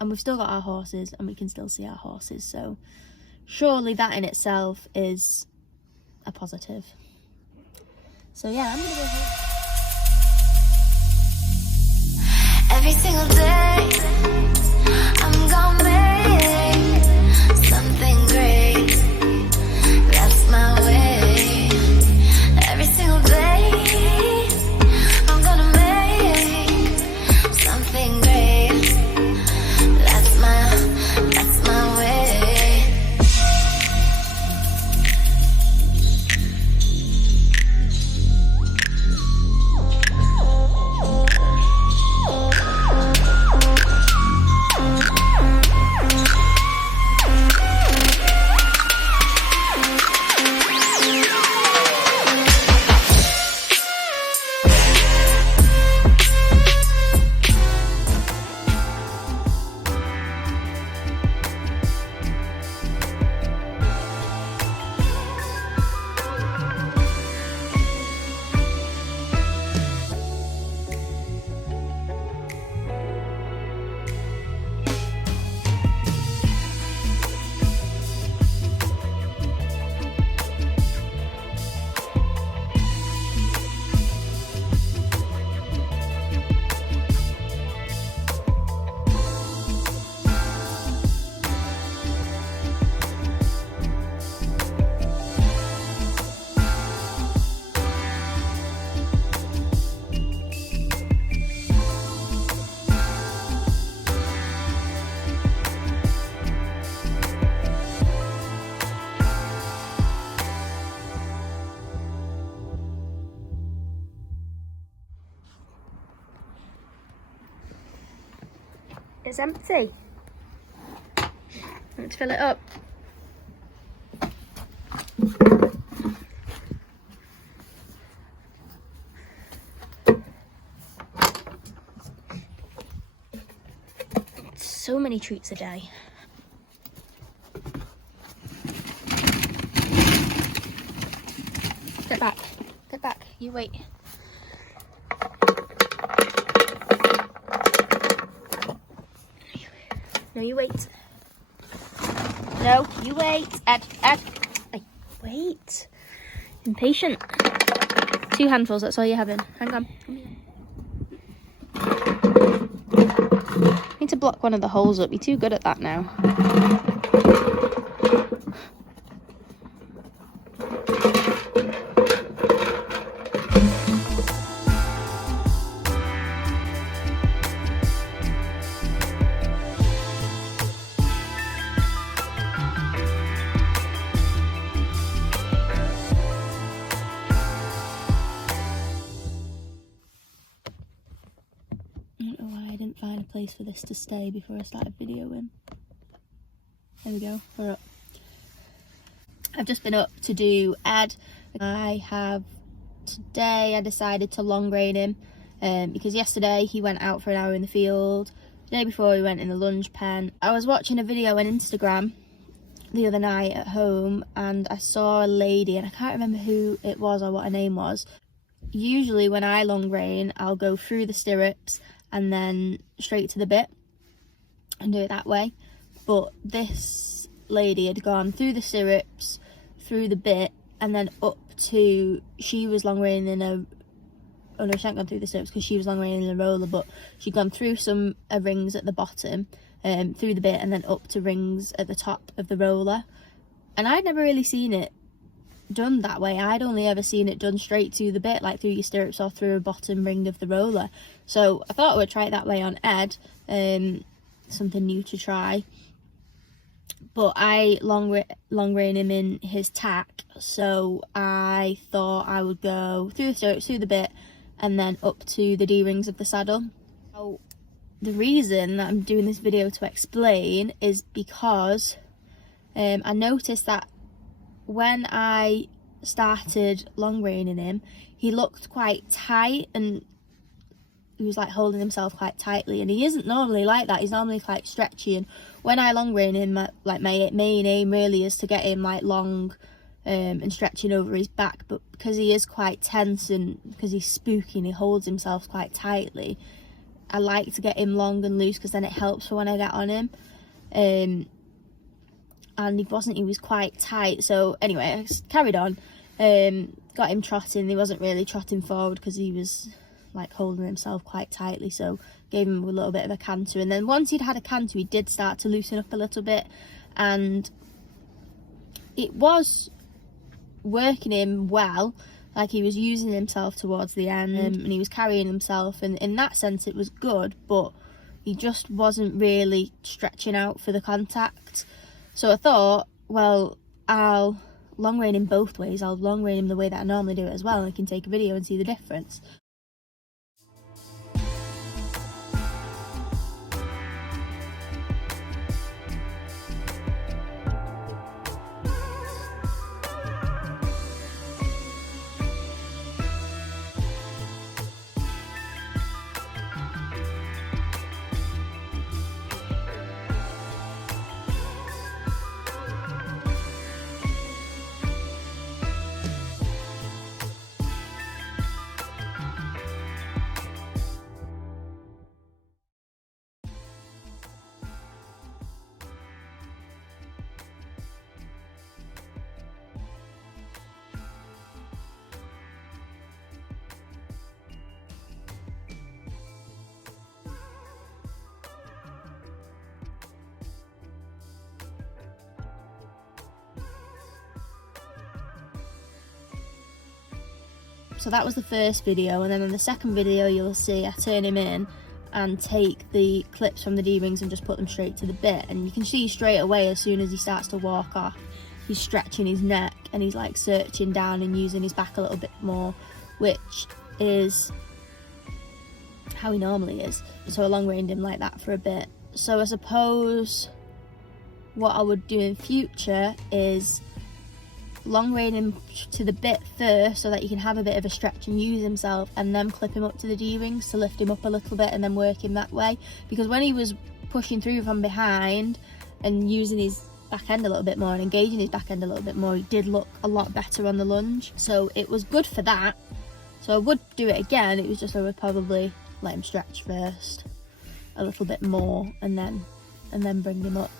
and we've still got our horses and we can still see our horses, so surely that in itself is a positive. So yeah, I'm gonna go home. Every single day I'm gonna make something great. That's my way. Every single day I'm gonna make something great. That's my way. It's empty. Let's fill it up. So many treats a day. Get back. Get back. You wait. No, you wait. No, you wait. Ed. Wait. Impatient. 2 handfuls, that's all you're having. Hang on. Need to block one of the holes up. You're too good at that now. Find a place for this to stay before I started videoing. There we go, we're up. I've just been up to do Ed. Today I decided to long rein him because yesterday he went out for an hour in the field. The day before he went in the lunge pen. I was watching a video on Instagram the other night at home and I saw a lady, and I can't remember who it was or what her name was. Usually when I long rein, I'll go through the stirrups and then straight to the bit and do it that way. But this lady had gone through the stirrups, through the bit, and then up to, she was long reining oh no, she hadn't gone through the stirrups because she was long reining a roller, but she'd gone through some rings at the bottom, through the bit, and then up to rings at the top of the roller. And I'd never really seen it done that way. I'd only ever seen it done straight to the bit, like through your stirrups or through a bottom ring of the roller. So I thought I would try it that way on Ed, something new to try. But I long rein him in his tack, so I thought I would go through the stirrups, through the bit, and then up to the D-rings of the saddle. So the reason that I'm doing this video to explain is because I noticed that when I started long reining him, he looked quite tight and he was like holding himself quite tightly, and he isn't normally like that. He's normally quite stretchy, and when I long rein him, like my main aim really is to get him like long and stretching over his back, but because he is quite tense and because he's spooky and he holds himself quite tightly, I like to get him long and loose because then it helps for when I get on him. And he was quite tight. So anyway, I just carried on, got him trotting. He wasn't really trotting forward because he was like holding himself quite tightly, so gave him a little bit of a canter. And then once he'd had a canter, he did start to loosen up a little bit, and it was working him well. Like, he was using himself towards the end, and he was carrying himself, and in that sense it was good, but he just wasn't really stretching out for the contact. So I thought, well, I'll long rein him both ways. I'll long rein him the way that I normally do it as well, and I can take a video and see the difference. So that was the first video, and then in the second video you'll see I turn him in and take the clips from the D-rings and just put them straight to the bit, and you can see straight away as soon as he starts to walk off, he's stretching his neck and he's like searching down and using his back a little bit more, which is how he normally is. So I long reined him like that for a bit. So I suppose what I would do in future is long rein him to the bit first so that he can have a bit of a stretch and use himself, and then clip him up to the D-rings to lift him up a little bit and then work him that way. Because when he was pushing through from behind and using his back end a little bit more and engaging his back end a little bit more, he did look a lot better on the lunge. So it was good for that. So I would do it again. It was just I would probably let him stretch first a little bit more and then bring him up.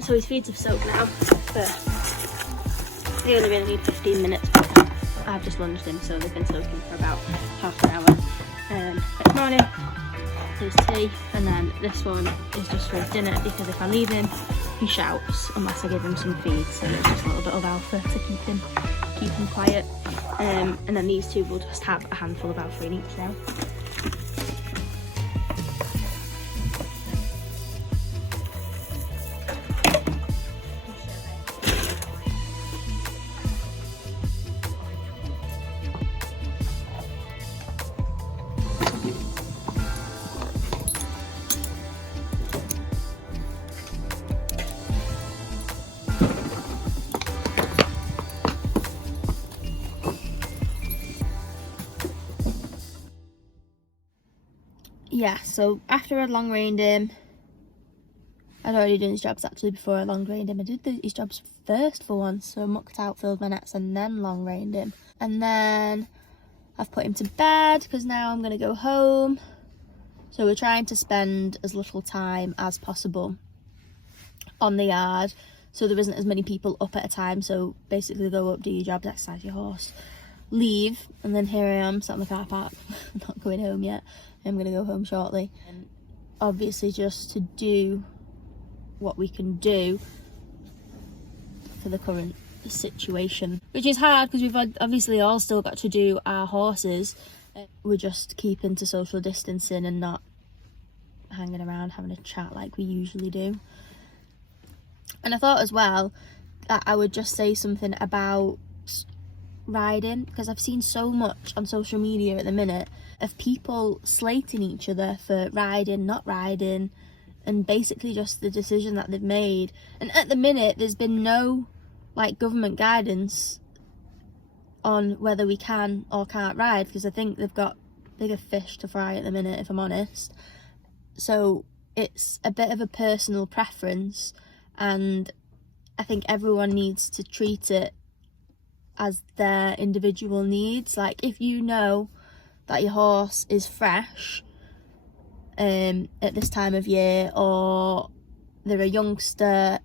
So his feeds have soaked now, but they only really need 15 minutes, but I've just lunged him, so they've been soaking for about half an hour. This morning, there's tea, and then this one is just for his dinner, because if I leave him, he shouts unless I give him some feed, so it's just a little bit of alpha to keep him quiet. And then these two will just have a handful of alpha in each now. Yeah, so after I'd long reined him, I'd already done his jobs actually before I long reined him. I did his jobs first for once, so I mucked out, filled my nets, and then long reined him. And then I've put him to bed because now I'm going to go home. So we're trying to spend as little time as possible on the yard so there isn't as many people up at a time. So basically go up, do your jobs, exercise your horse, leave, and then here I am sat in the car park. I'm not going home yet. I'm going to go home shortly. And obviously just to do what we can do for the current situation, which is hard because we've obviously all still got to do our horses. We're just keeping to social distancing and not hanging around having a chat like we usually do. And I thought as well that I would just say something about riding, because I've seen so much on social media at the minute of people slating each other for riding, not riding, and basically just the decision that they've made. And at the minute there's been no like government guidance on whether we can or can't ride, because I think they've got bigger fish to fry at the minute, if I'm honest. So it's a bit of a personal preference, and I think everyone needs to treat it as their individual needs. Like, if you know that your horse is fresh at this time of year, or they're a youngster,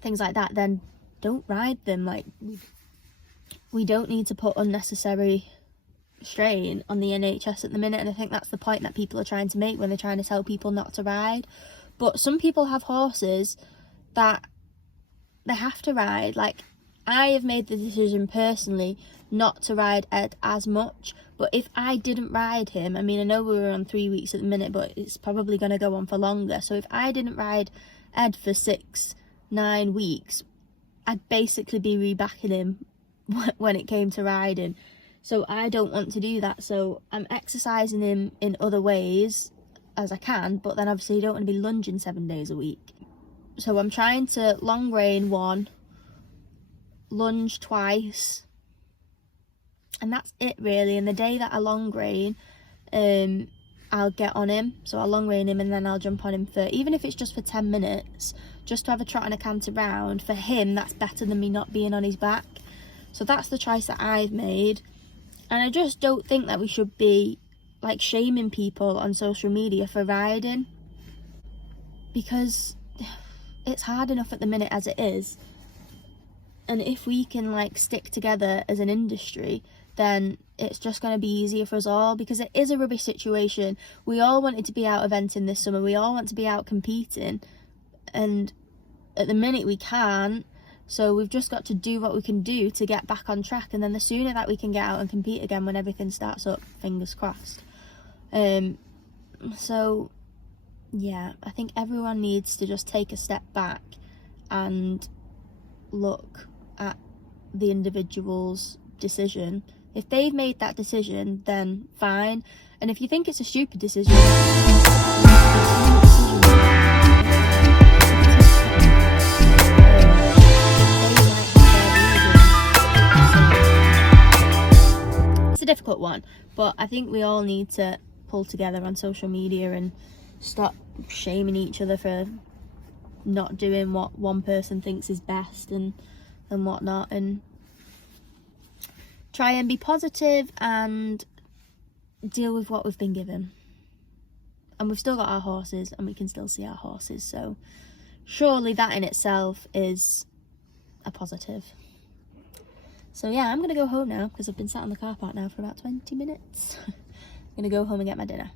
things like that, then don't ride them. Like, we don't need to put unnecessary strain on the NHS at the minute, and I think that's the point that people are trying to make when they're trying to tell people not to ride. But some people have horses that they have to ride. Like, I have made the decision personally not to ride Ed as much, but if I didn't ride him, I mean, I know we're on 3 weeks at the minute, but it's probably going to go on for longer. So if I didn't ride Ed for 6-9 weeks, I'd basically be rebacking him when it came to riding. So I don't want to do that. So I'm exercising him in other ways as I can, but then obviously you don't want to be lunging 7 days a week. So I'm trying to long rein 1, lunge twice, and that's it really. And the day that I long rein, I'll get on him. So I'll long rein him and then I'll jump on him for, even if it's just for 10 minutes, just to have a trot and a canter round. For him, that's better than me not being on his back. So that's the choice that I've made. And I just don't think that we should be like shaming people on social media for riding, because it's hard enough at the minute as it is. And if we can like stick together as an industry, then it's just going to be easier for us all, because it is a rubbish situation. We all wanted to be out eventing this summer, we all want to be out competing, and at the minute we can't. So we've just got to do what we can do to get back on track, and then the sooner that we can get out and compete again when everything starts up, fingers crossed. So yeah, I think everyone needs to just take a step back and look at the individual's decision. If they've made that decision, then fine. And if you think it's a stupid decision, it's a difficult one, but I think we all need to pull together on social media and stop shaming each other for not doing what one person thinks is best and whatnot, and try and be positive and deal with what we've been given. And we've still got our horses and we can still see our horses, so surely that in itself is a positive. So yeah, I'm gonna go home now because I've been sat on the car park now for about 20 minutes. I'm gonna go home and get my dinner.